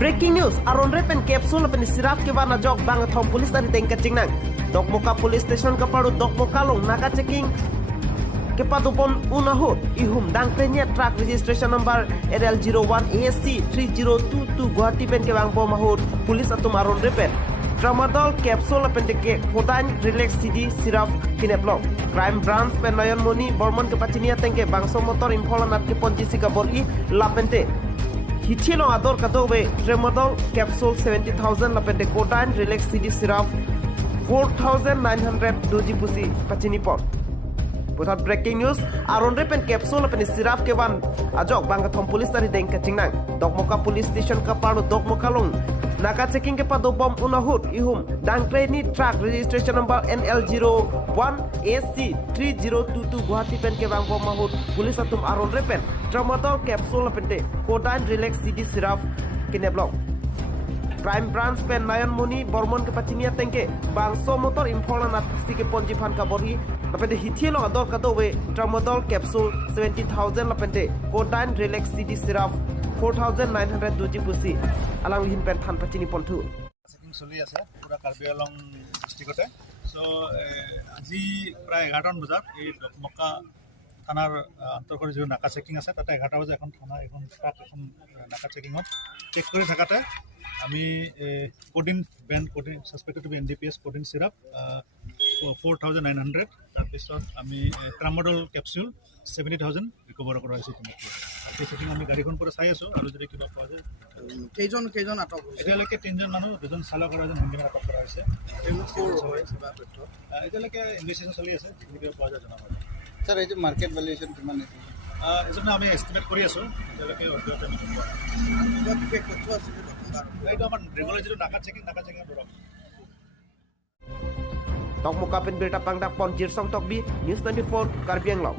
Breaking news, aron repen capsule pen siraf ke bana jok bang thom police tadi tengka cingnang. Dokmoka police station ke paru Dokmoka long naga checking ke padupon unahut ihum dang tenya truck registration number RL01 ASC 3022 Guwahati pen ke bang bomahut police atum aron repen. Tramadol capsule pen ke kodan relax CD siraf kineblok. Crime branch pen Nayan Moni Bormon ke pacinia tengke bangso motor impolanat ke ponji sigabori lapente. Hichilo ador kadobe Tramadol capsule 70,000 lapente kodan relax CD siraf 4,900 doji pusi pacini pot. Without breaking news, aron repen capsule pen siraf ke ban ajok bang thom police tari deng kachingnang. Dokmoka police station ka paru Dokmoka long naka checking ke pado bom unahut ihum dangtreni truck registration number NL01 ASC 3022 Guwahati pen ke bang bom mahut police atum aron repen Tramadol capsule pente kodan relax CD siraf kineblok. Crime branch pen Nayan Moni Bormon ke pacinia tengke bangso motor impolanat sike ponji phan kabori lapente hithielo ador kadowe Tramadol capsule 70,000 lapente kodan relax CD siraf 4,900 doji pusi alang hin pen than pacini pontu checking চলি আছে পুরা Karbi Along ডিষ্ট্ৰিক্টতে so আজি প্ৰায় 11টা বজাত এই ডকমকা থানাৰ অন্তৰ্গত যিটো নাকা চেকিং আছে তাতে 11টা বজাত এখন থানা এখন ট্ৰাক এখন নাকা চেকিঙত চেক কৰি থাকাতে আমি codeine brand codeine suspected to be NDPS codeine syrup 4,900 তাৰপিছত আমি ট্ৰামাডল কেপচুল 70,000 ৰিকভাৰ কৰা হৈছে এই চেকিং আমি গাড়ীখন পৰা চাই আছো আৰু যদি কিবা পোৱা যায় কেইজন আটক হৈছে এতিয়ালৈকে 3জন মানুহ 2জন চালক আৰু এজন হেণ্ডিমেন আটক কৰা হৈছে এতিয়ালৈকে ইনভেষ্টিগেশ্যন চলি আছে যদি পোৱা যায় জনাব স্যাৰ এই যে মাৰ্কেট ভ্যালুয়েশন কিমান এজন্য আমি এষ্টিমেট কৰি আছো এতিয়ালৈকে অধ্যয়ন আমি বিশেষ তথ্য আছে এইটো আমাৰ ৰেগুলাৰ যিটো নাকা চেকিং ধৰক Dokmoka pen berita pangdak pon jirsong tokbi News 24 Karbi Anglong.